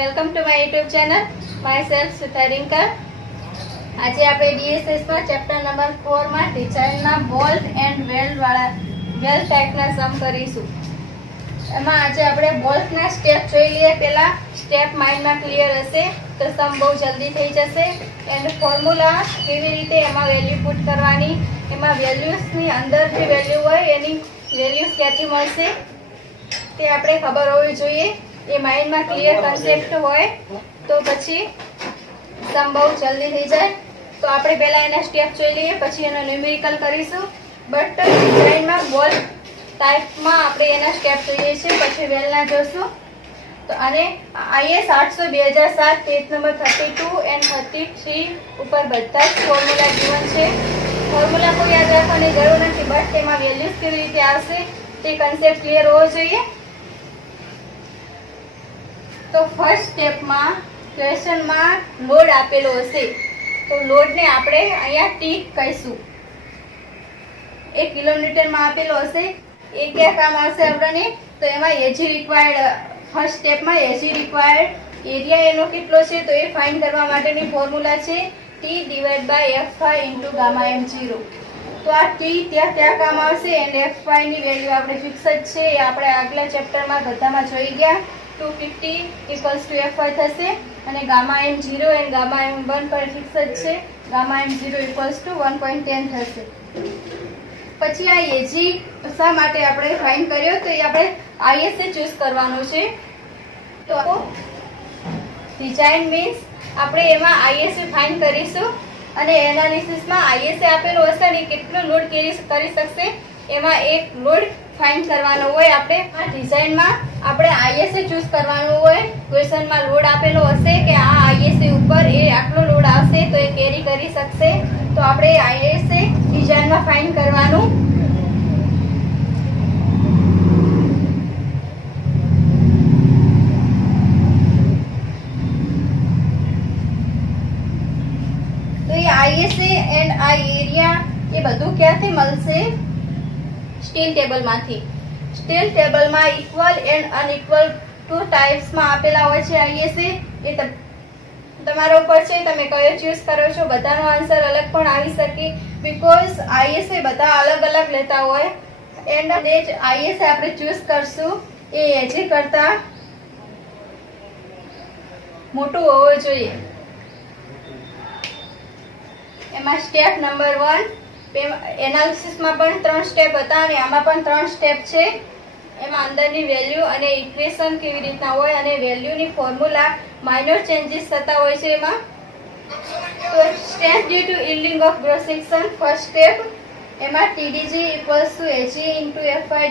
Welcome to my YouTube channel myself સુતારિંકા. આજે આપણે ડીએસએસમાં ચેપ્ટર નંબર 4 માં ડિઝાઇનના બોલ્ટ એન્ડ વેલ્ડ ટાઈપના સમ કરીશું. એમાં આજે આપણે બોલ્ટના સ્ટેપ જોઈ લઈએ. પહેલા સ્ટેપ માઇન્ડમાં ક્લિયર હશે તો સમ બહુ જલ્દી થઈ જશે. એન્ડ ફોર્મ્યુલા કેવી રીતે એમાં વેલ્યુ પુટ કરવાની, એમાં વેલ્યુઝની અંદર જે વેલ્યુ હોય એની વેલ્યુઝ ક્યાંથી મળશે તે આપણે ખબર હોવી જોઈએ. એ માઇન્ડમાં ક્લિયર કન્સેપ્ટ હોય તો પછી સમ બહુ જલ્દી થઈ જાય. તો આપણે પહેલા એના સ્ટેપ જોઈ લઈએ, પછી એનો ન્યુમેરિકલ કરીશું. બટ ડિઝાઇનમાં બોલ્ટ ટાઈપમાં આપણે એના સ્ટેપ જોઈએ છે, પછી વેલના જોશું. તો આને IS 800/2007 પેજ નંબર 32 એન્ડ 33 ઉપર બધા જ ફોર્મ્યુલા ગિવન છે. ફોર્મ્યુલા કોઈ યાદ રાખવાની જરૂર નથી, બટ તેમાં વેલ્યુઝ કેવી રીતે આવશે તે કન્સેપ્ટ ક્લિયર હોવો જોઈએ. તો ફર્સ્ટ સ્ટેપમાં ક્વેશ્ચનમાં લોડ આપેલો હશે તો લોડને આપણે અહીંયા T કહીશું. 1 કિલોન્યુટનમાં આપેલો હશે. એ ક્યાં કામ આવશે આપણને? તો એમાં એજી રિક્વાયર્ડ, ફર્સ્ટ સ્ટેપમાં એજી રિક્વાયર્ડ એરિયા એનો કેટલો છે તો એ ફાઇન્ડ કરવા માટેની ફોર્મ્યુલા છે T/Fi × ગામા m0. તો આ T ત્યાં કામ આવશે એન્ડ Fi ની વેલ્યુ આપણે ફિક્સ જ છે. એ આપણે આગલા ચેપ્ટરમાં બધામાં જોઈ ગયા. 250 = Fi થશે અને gamma m0 and gamma m1 પર ફિક્સ જ છે. ગામા m0 = 1.10 થશે. પછી આ એજી શા માટે આપણે ફાઇન્ડ કર્યો તો એ આપણે ISA ચૂઝ કરવાનું છે. તો ડિઝાઇન મીન્સ આપણે એમાં ISA ફાઇન્ડ કરીશું અને એનાલિસિસમાં ISA આપેલો હશે ને કેટલો લોડ કેરી કરી શકશે એમાં એક લોડ ફાઇન્ડ કરવાનો હોય. આપણે આ ડિઝાઇનમાં આપણે ISA ચૂઝ કરવાનું હોય. ક્વેશ્ચનમાં લોડ આપેલો હશે કે આ ISA ઉપર એ આટલો લોડ આવશે તો એ કેરી કરી શકશે. તો આપણે ISA ડિઝાઇનમાં ફાઇન્ડ કરવાનું. તો એ ISA એન્ડ આ એરિયા એ બધું ક્યાંથી મળશે? સ્ટીલ ટેબલમાંથી. સ્ટીલ ટેબલમાં ઇક્વલ એન્ડ અનઇક્વલ ટુ ટાઈપ્સમાં આપેલા હોય છે ISA. એ તમારા ઉપર છે, તમે કયો ચૂઝ કરો છો. બધાનો આન્સર અલગ પણ આવી શકે બીકોઝ ISA બધા અલગ અલગ લેતા હોય. એન્ડ જે ISA આપણે ચૂઝ કરશું એ એજી કરતા મોટું હોવું જોઈએ. એમાં સ્ટેપ નંબર 1 એનાલિસિસમાં પણ 3 સ્ટેપ હતા અને આમાં પણ 3 સ્ટેપ છે. એમાં અંદરની વેલ્યુ અને ઇક્વેશન કેવી રીતના હોય અને વેલ્યુની ફોર્મ્યુલા માઇનર ચેન્જીસ થતા હોય છે એમાં. તો strength due to yielding of gross section first step. એમાં TDG = Ag × Fi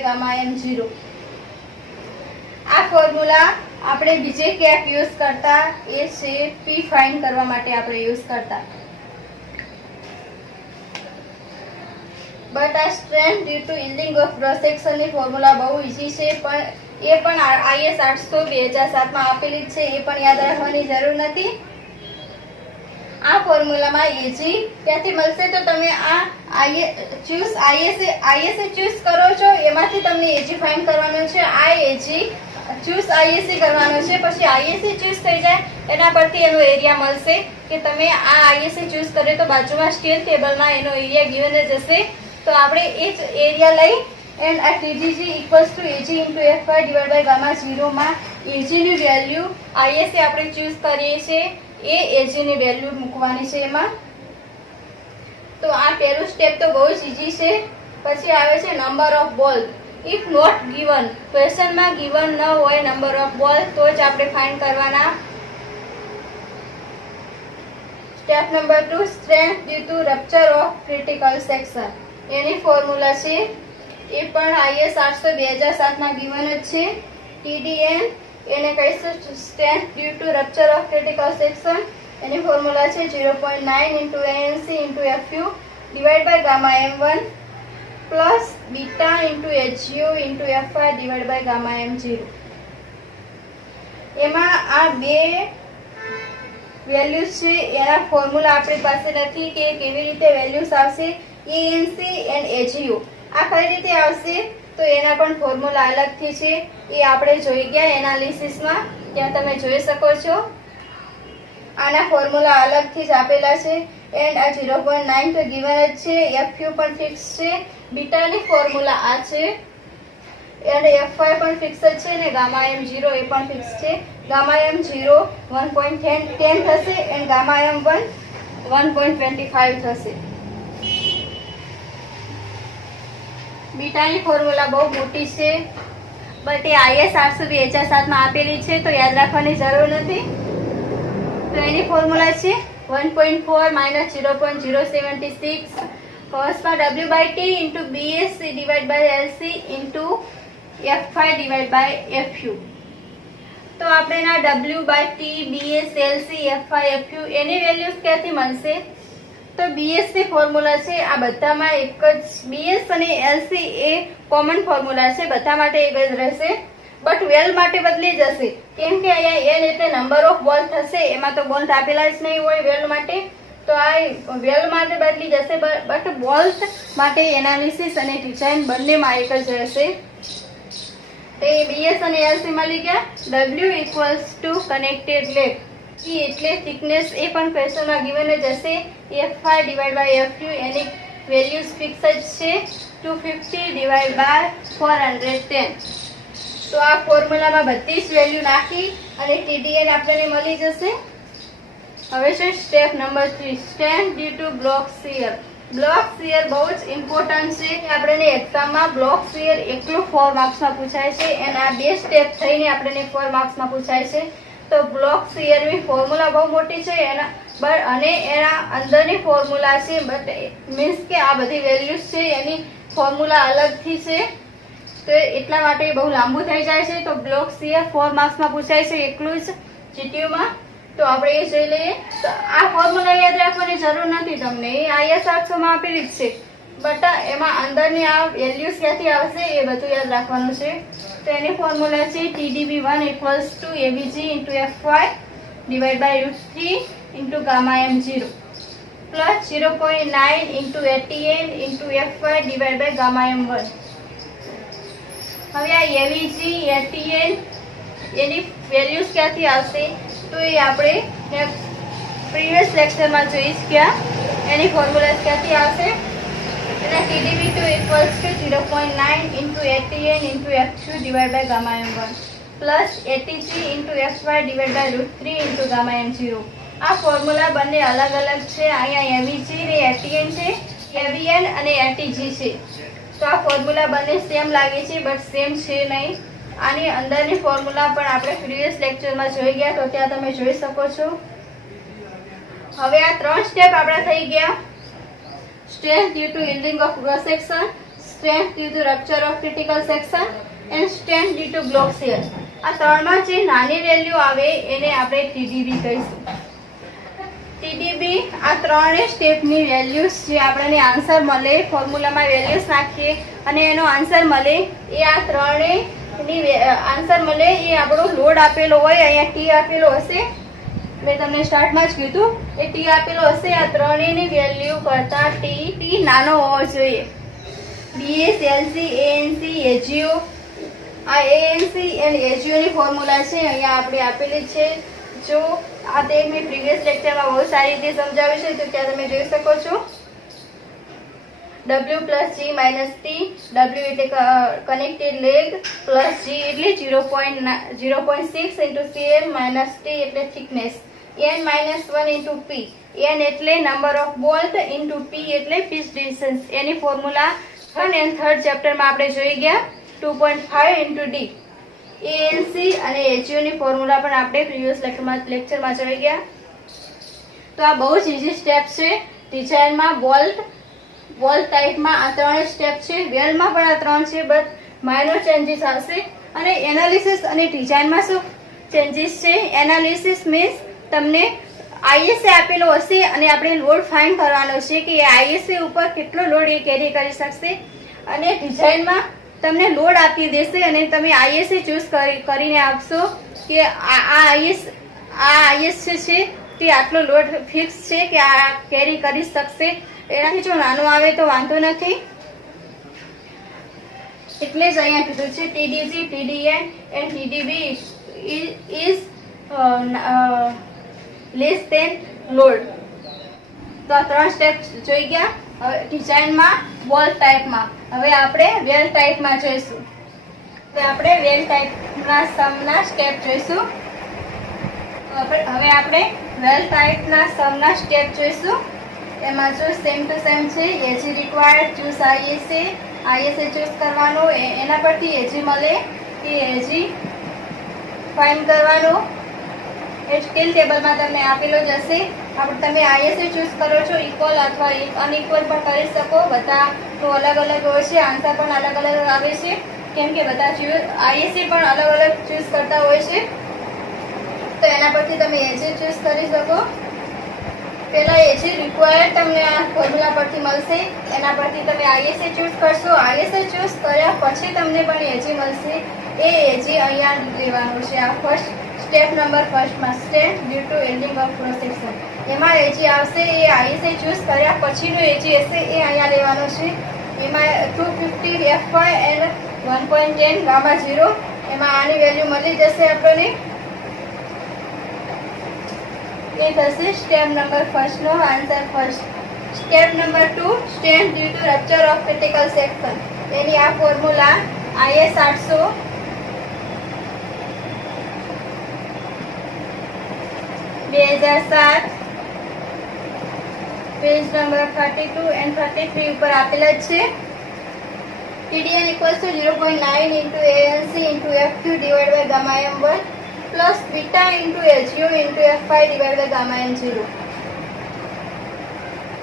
/ gamma m0. આ ફોર્મ્યુલા આપણે બીજે ક્યાંક યુઝ કરતા એ છે P ફાઇન્ડ કરવા માટે આપણે યુઝ કરતા. બટ આ strength due to yielding of gross સેક્શનની ફોર્મ્યુલા બહુ ઈઝી છે, પણ એ પણ IS 800/2007 માં આપેલી જ છે. એ પણ યાદ રાખવાની જરૂર નથી. આ ફોર્મ્યુલામાં એજી ક્યાંથી મળશે તો તમે આ ISA ચૂઝ કરો છો એમાંથી તમને એજી ફાઇન્ડ કરવાનું છે. આ એજી ચૂઝ ISA કરવાનો છે. પછી ISA ચૂઝ થઈ જાય એના પરથી એનો એરિયા મળશે કે તમે આ ISA ચૂઝ કર્યો તો બાજુમાં સ્ટીલ ટેબલમાં એનો એરિયા ગિવન જ હશે. તો આપણે એ જ એરિયા લઈ એન્ડ આ TDG = Ag × Fi / ગામા 0 માં એજીની વેલ્યુ ISA આપણે ચૂઝ કરીએ છીએ એ એજીની વેલ્યુ મૂકવાની છે એમાં. તો આ પહેલું સ્ટેપ તો બહુ જ ઈઝી છે. પછી આવે છે number of bolt. If not given, ક્વેશ્ચનમાં ગિવન ન હોય નંબર ઓફ બોલ્ટ તો જ આપણે ફાઇન્ડ કરવાના. Step number 2 strength due to rupture of critical section. એની ફોર્મ્યુલા છે એ પણ IS 800/2007 ના ગિવન જ છે. TDN એને કહીશું strength due to rupture of critical section. એની ફોર્મ્યુલા છે 0.9 × ANC × Fu / gamma m1 plus beta × HU × Fi / gamma m0. એમાં આ બે વેલ્યુઝ છે એના ફોર્મ્યુલા આપણી પાસે નથી કે કેવી રીતે વેલ્યુઝ આવશે. ANC એન્ડ HU આ કઈ રીતે આવશે તો એના પણ ફોર્મ્યુલા અલગથી છે, એ આપણે જોઈ ગયા એનાલિસિસમાં. ત્યાં તમે જોઈ શકો છો. આના ફોર્મ્યુલા અલગથી જ આપેલા છે. એન્ડ આ 0.9 તો ગિવન જ છે. FU પણ ફિક્સ છે. બીટાની ફોર્મ્યુલા આ છે. એન્ડ FY પણ ફિક્સ જ છે ને ગામા M0 એ પણ ફિક્સ છે. ગામા M0 1.10 થશે એન્ડ ગામા M1 1.25 થશે. બીટાની ફોર્મ્યુલા બહુ મોટી છે, બટ એ IS 800-2007 માં આપેલી છે તો યાદ રાખવાની જરૂર નથી. તો એની ફોર્મ્યુલા છે 1.4 minus 0.076 cosમાં W/T into BSc divided by LC into FY divided by FU. તો આપણે ના W/T, BS, LC, FY, FU એની વેલ્યુઝ ક્યાંથી મળશે? તો BS ની ફોર્મ્યુલા છે આ બધામાં એક જ. BS અને LC એ કોમન ફોર્મ્યુલા છે, બધા માટે એક જ રહેશે. બટ વેલ માટે બદલી જશે, કેમ કે અહીંયા N એટલે નંબર ઓફ બોલ્ટ થશે, એમાં તો બોલ્ટ આપેલા જ નહીં હોય વેલ માટે, તો આ વેલ માટે બદલી જશે. બટ બોલ્ટ માટે એનાલિસિસ અને ડિઝાઇન બંનેમાં એક જ રહેશે. તે BS અને LC મળી ગયા. W equals to connected leg, એટલે થિકનેસ એ પણ ક્વેશ્ચનમાં ગિવન જ હશે. FY divided by FU any values fix જ છે 250 divided by 410. તો આ ફોર્મ્યુલામાં બધી જ વેલ્યુ નાખી અને TDN આપણને મળી જશે. હવે છે step number 3, strength due to block shear. Block shear બહુ જ ઇમ્પોર્ટન્ટ છે. આપણને એક્ઝામમાં બ્લોક શિયર એકલું 4 માર્ક્સમાં પૂછાય છે અને આ બે સ્ટેપ થઈને આપણને 4 માર્ક્સમાં પૂછાય છે. તો બ્લોક શિયરની ફોર્મ્યુલા બહુ મોટી છે અને એના અંદરની ફોર્મ્યુલા છે, બટ મીન્સ કે આ બધી વેલ્યુઝ છે એની ફોર્મ્યુલા અલગથી છે, તો એટલા માટે બહુ લાંબુ થઈ જાય છે. તો બ્લોક શિયર 4 માર્ક્સમાં પૂછાય છે એકલું જ GTU-માં. તો આપણે એ જોઈ લઈએ. તો આ ફોર્મ્યુલા યાદ રાખવાની જરૂર નથી તમને, એ IS 800 માં આપેલી જ છે, બટ એમાં અંદરની આ વેલ્યુઝ ક્યાંથી આવશે એ બધું યાદ રાખવાનું છે. તો એની ફોર્મ્યુલા છે TDB1 equals to ABG into FY divided by √3 into gamma M0 plus 0.9 into ATN into FY divided by gamma M1. હવે આ ABG, ATN એની વેલ્યુઝ ક્યાંથી આવશે? તો એ આપણે પ્રીવિયસ લેક્ચરમાં જોઈશ ક્યાં એની ફોર્મ્યુલા ક્યાંથી આવશે. અને TDB2 equals to 0.9 into ATN into FU divided by gamma M1 plus ATG into FY divided by √3 into gamma M0. આ ફોર્મ્યુલા બંને અલગ અલગ છે. અહીંયા ABG ને ATN છે, ABN અને ATG છે. તો આ ફોર્મ્યુલા બંને સેમ લાગે છે, બટ સેમ છે નહીં. આની અંદરની ફોર્મ્યુલા પણ આપણે પ્રીવિયસ લેક્ચરમાં જોઈ ગયા, તો ત્યાં તમે જોઈ શકો છો. હવે આ 3 સ્ટેપ આપણા થઈ ગયા. Strength due to yielding of cross section, strength due to rupture of critical section and strength due to block shear. આ ત્રણમાં જે નાની વેલ્યુ આવે એને આપણે TDB કહીશું. TDB આ ત્રણેય સ્ટેપની વેલ્યુઝ જે આપણને આન્સર મળે, ફોર્મ્યુલામાં વેલ્યુઝ નાખીએ અને એનો આન્સર મળે, એ આ ત્રણેયની આન્સર મળે એ આપણો લોડ આપેલો હોય. અહીંયા T આપેલો હશે, મેં તમને સ્ટાર્ટમાં જ કીધું એ T આપેલો હશે. આ ત્રણેયની વેલ્યુ કરતા T નાનો હોવો જોઈએ. BS, LC, ANC, AGO. આ ANC એન્ડ AGO ની ફોર્મ્યુલા છે અહીંયા આપણે આપેલી છે. જો આ તે મેં પ્રીવિયસ લેક્ચરમાં બહુ સારી રીતે સમજાવ્યું છે, તો ત્યાં તમે જોઈ શકો છો. W plus G minus T, W એટલે કનેક્ટેડ લેગ પ્લસ G એટલે 0.6 into CL minus T એટલે thickness, N minus 1 into P, N એટલે number of bolt into P એટલે pitch distance. Any formula 1 and 3rd ચેપ્ટરમાં આપણે જોઈ ગયા. 2.5 into D. ANC અને AGO ની ફોર્મ્યુલા પણ આપણે પ્રીવિયસ લેક્ચરમાં જોઈ ગયા. તો આ બહુ જ ઇઝી સ્ટેપ છે. ડિઝાઇનમાં બોલ્ટ ટાઈપમાં આ 3 સ્ટેપ છે. વેલમાં પણ આ 3 છે, બટ માઇનર ચેન્જીસ આવશે. અને એનાલિસિસ અને ડિઝાઇનમાં શું ચેન્જીસ છે? એનાલિસિસ મીન્સ તમને ISA આપેલો હશે અને આપણે લોડ ફાઇન્ડ કરવાનો છે કે ISA ઉપર કેટલો લોડ એ કેરી કરી શકશે. અને ડિઝાઇનમાં તમને લોડ આપી દેશે અને તમે ISA ચૂઝ કરીને આપશો કે આ IS છે તે આટલો લોડ ફિક્સ છે કે આ કેરી કરી શકશે. એનાથી જો નાનું આવે તો વાંધો નથી, એટલે જ અહીંયા કીધું છે TDG, TDN and TDB is less than load. તો આ 3 સ્ટેપ જોઈ ગયા. હવે ડિઝાઇનમાં બોલ ટાઈપમાં હવે આપણે વેલ ટાઈપમાં જોઈશું. તો આપણે વેલ ટાઈપના સમના સ્ટેપ જોઈશું. હવે આપણે વેલ ટાઈપના સમના સ્ટેપ જોઈશું. એમાં જો સેમ ટુ સેમ છે. એજી રિક્વાયર્ડ ચૂઝ આઈએસએ ચૂઝ કરવાનું. એના પરથી એજી મળે કે એજી ફાઇન્ડ કરવાનું. એ સ્ટીલ ટેબલમાં તમને આપેલો જ હશે. આપણે તમે આઈએસએ ચૂઝ કરો છો, ઇક્વલ અથવા અનઇક્વલ પણ કરી શકો. બધા તો અલગ અલગ હોય છે, આન્સર પણ અલગ અલગ આવે છે, કેમ કે બધા આઈએસએ પણ અલગ અલગ ચૂઝ કરતા હોય છે. તો એના પરથી તમે એજી ચૂઝ કરી શકો. પહેલાં એજી રિક્વાયર્ડ તમને આ ફોર્મ્યુલા પરથી મળશે. એના પરથી તમે આઈએસએ ચૂઝ કરશો. આઈએસએ ચૂઝ કર્યા પછી તમને પણ એજી મળશે. એ એજી અહીંયા લેવાનું છે. આ ફર્સ્ટ સ્ટેપ નંબર ફર્સ્ટમાં step due to ending of processor એમાં એજી આવશે. એ આઈએસએ ચૂઝ કર્યા પછીનું એજી હશે એ અહીંયા લેવાનું છે. એમાં 250 F5 એન્ડ 1.10 ગામા 0 એમાં આની વેલ્યુ મળી જશે આપણને. એ થશે સ્ટેપ નંબર ફર્સ્ટનો answer first. Step number 2 stand due to rupture of critical section એની આ formula IS 800 2007 page number 32 and 33 ઉપર આપેલા જ છે. TDN equals to 0.9 into ANC into F2 divided by gamma M1 plus beta into HU into F5 divided by gamma M0.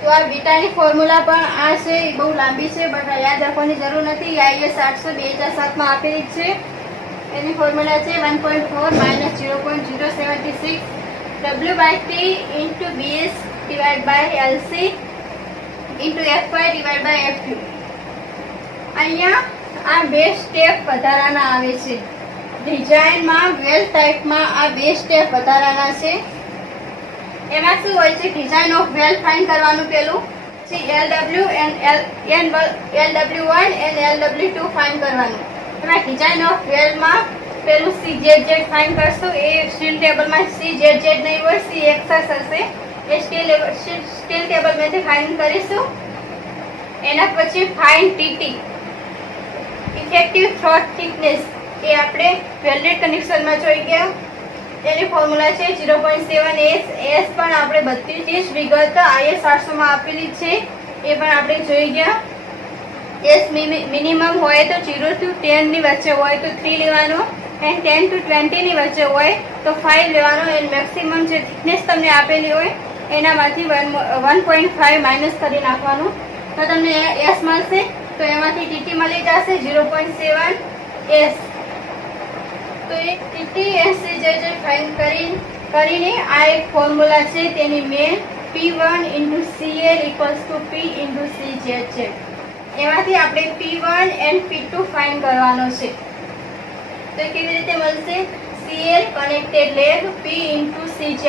તો આ બીટાની formula પણ આ છે. એ બહુ લાંબી છે, બટ યાદ રાખવાની જરૂર નથી. IS 800 2007 માં આપેલી જ છે. એની ફોર્મ્યુલા છે 1.4 minus 0.076 W by T into BS divided by LC into F5 divided by F2. અહીંયા આ બે સ્ટેપ વધારાના આવે છે. ડિઝાઇનમાં વેલ ટાઈપમાં આ બે સ્ટેપ વધારાના છે. એમાં શું હોય છે? ડિઝાઇન ઓફ વેલ ફાઇન્ડ કરવાનું. પેલું છે LW and LW1 and LW2 find કરવાનું. એમાં ડિઝાઇન ઓફ વેલમાં પેલું CZZ ફાઇન્ડ કરશું. એ સ્ટીલ ટેબલમાં CZZ નહીં હોય, CXS હશે. એ સ્ટીલ ટેબલમાંથી ફાઇન્ડ કરીશું. એના પછી find TT effective throat thickness એ આપણે વેલ્ડેડ કનેક્શનમાં જોઈ ગયા. એની ફોર્મ્યુલા છે 0.7 S પણ આપણે બધી જ વિગત IS 800 માં આપેલી છે. એ પણ આપણે જોઈ ગયા. S મિનિમમ હોય તો 0 to 10 ની વચ્ચે હોય તો 3 લેવાનો, એન્ડ 10 to 20 ની વચ્ચે હોય તો 5 લેવાનો. એન્ડ મેક્સિમમ જે થિકનેસ તમને આપેલી હોય એનામાંથી 1.5 માઇનસ કરી નાખવાનું તો તમને S મળશે. તો એમાંથી TT મળી જશે 0.7 S. તો એ TT SCZ ફાઇન્ડ કરીને આ એક ફોર્મ્યુલા છે. તેની main P1 into CL equals to P into CZ. એમાંથી આપણે P1 and P2 ફાઇન્ડ કરવાનો છે. તો કેવી રીતે મળશે? CL connected leg P into CZ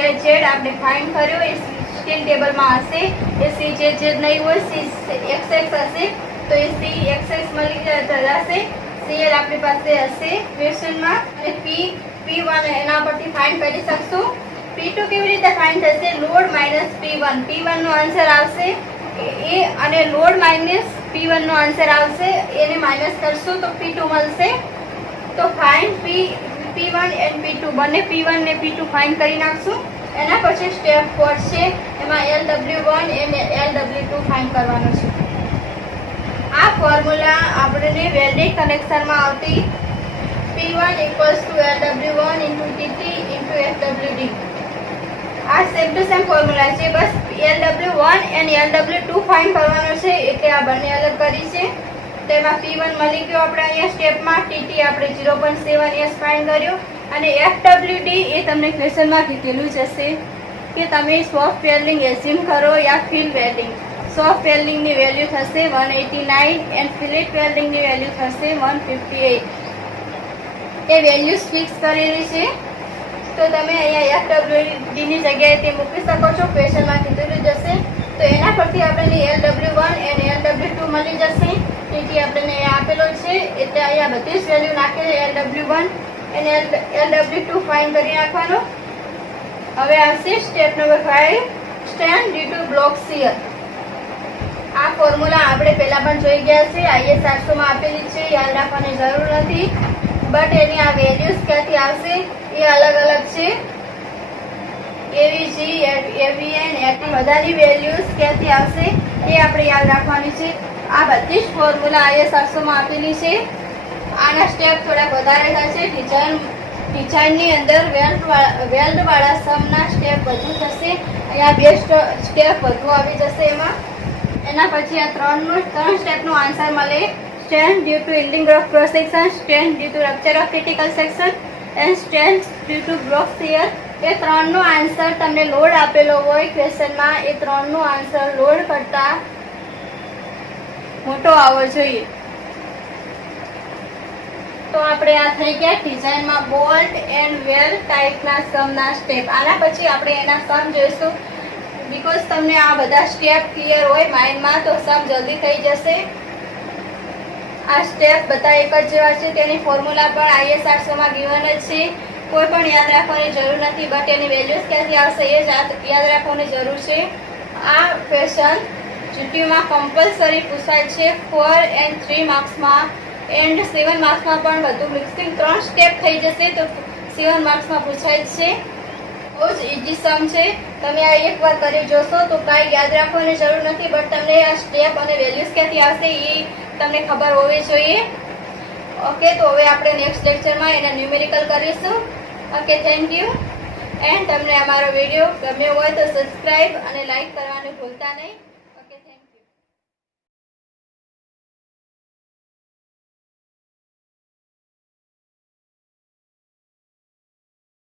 આપણે ફાઇન્ડ કર્યો. એ સ્ટીલ ટેબલમાં હશે. એ CZ નહીં હોય, CXX હશે. તો એ CXX મળી જશે. CL આપણી પાસે હશે ક્વેશ્ચનમાં. અને P1 એના પરથી ફાઇન્ડ કરી શકશું. P2 કેવી રીતે ફાઇન્ડ થશે? Load minus P1. P1 નો આન્સર આવશે એ અને લોડ માઇનસ P1 નો આન્સર આવશે. એને માઇનસ કરશું તો P2 મળશે. તો ફાઇન્ડ P1 એન્ડ P2 બંને P1 ને P2 ફાઇન્ડ કરી નાખશું. એના પછી સ્ટેપ 4 છે. એમાં LW1 એન્ડ LW2 ફાઇન્ડ કરવાનો છે. આ ફોર્મ્યુલા આપણને વેલ્ડેડ કનેક્શનમાં આવતી P1 equals to LW1 into TT into FWD. આ સેમ ટુ સેમ ફોર્મ્યુલા છે. બસ LW1 and LW2 ફાઇન્ડ કરવાનો છે. એટલે આ બંને અલગ કરી છે. તેમાં P1 મળી ગયો આપણે અહીંયા સ્ટેપમાં. TT આપણે 0.7 S ફાઇન્ડ કર્યું. અને FWD એ તમને ક્વેશ્ચનમાં કીધેલું જ હશે કે તમે સોફ્ટ વેલ્ડિંગ એઝ્યુમ કરો યા ફિલ વેલ્ડિંગ. સોફ્ટ વેલ્ડિંગની વેલ્યુ થશે 189 એન્ડ ફિલેટ વેલ્ડિંગની વેલ્યુ થશે 158. એ વેલ્યુઝ ફિક્સ કરેલી છે. તો તમે અહીંયા FWD ની જગ્યાએ તે મૂકી શકો છો. ક્વેશ્ચનમાં કીધેલું જશે. તો એના પરથી આપણને LW1 એન્ડ LW2 મળી જશે. TT આપણને આપેલો છે એટલે અહીંયા બધી જ વેલ્યુ નાખેલી LW1 એને LW2 ફાઇન્ડ કરી નાખવાનો. હવે આવશે step number 5, strength due to block shear. આ ફોર્મ્યુલા આપણે પહેલા પણ જોઈ ગયા છે, IS 800 માં આપેલી છે, યાદ રાખવાની જરૂર નથી. બટ એની આ વેલ્યુઝ ક્યાંથી આવશે એ અલગ અલગ છે. AVG, AVN, AT બધાની વેલ્યુઝ ક્યાંથી આવશે એ આપણે યાદ રાખવાની છે. આ બધી જ ફોર્મ્યુલા IS 800 માં આપેલી છે. આના સ્ટેપ થોડા વધારે થશે. ડિઝાઇનની અંદર વેલ્ડવાળા સમના સ્ટેપ વધુ થશે. અહીંયા 2 સ્ટેપ વધુ આવી જશે એમાં. એના પછી આ ત્રણ સ્ટેપનો આન્સર મળે. Strength due to yielding of cross section, strength due to rupture of critical section and strength due to block shear. એ ત્રણનો આન્સર તમને લોડ આપેલો હોય ક્વેશ્ચનમાં, એ ત્રણનો આન્સર લોડ કરતા મોટો આવવો જોઈએ. તો આપણે આ થઈ ગયા ડિઝાઇનમાં બોલ્ટ એન્ડ વેલ ટાઈપના સમના સ્ટેપ. આના પછી આપણે એના સમ જોઈશું. બીકોઝ તમને આ બધા સ્ટેપ ક્લિયર હોય માઇન્ડમાં તો સમ જલ્દી થઈ જશે. આ સ્ટેપ બધા એક જ જેવા છે. તેની ફોર્મ્યુલા પણ IS 800 માં ગિવન જ છે. કોઈ પણ યાદ રાખવાની જરૂર નથી. બટ એની વેલ્યુઝ ક્યાંથી આવશે એ યાદ રાખવાની જરૂર છે. આ ક્વેશ્ચન GTમાં કમ્પલસરી પૂછાય છે 4 and 3 માર્ક્સમાં એન્ડ 7 માર્ક્સમાં પણ બધું મિક્સિંગ 3 સ્ટેપ થઈ જશે તો 7 માર્ક્સમાં પૂછાય છે. બહુ જ ઇઝી સમ છે. તમે આ એકવાર કરી જોશો તો કાંઈ યાદ રાખવાની જરૂર નથી. બટ તમને આ સ્ટેપ અને વેલ્યુઝ ક્યાંથી આવશે એ તમને ખબર હોવી જોઈએ. ઓકે, તો હવે આપણે નેક્સ્ટ લેક્ચરમાં એના ન્યુમેરિકલ કરીશું. Okay, thank you. એન્ડ તમને અમારો વિડીયો ગમ્યો હોય તો સબસ્ક્રાઈબ અને લાઈક કરવાનું ભૂલતા નહીં.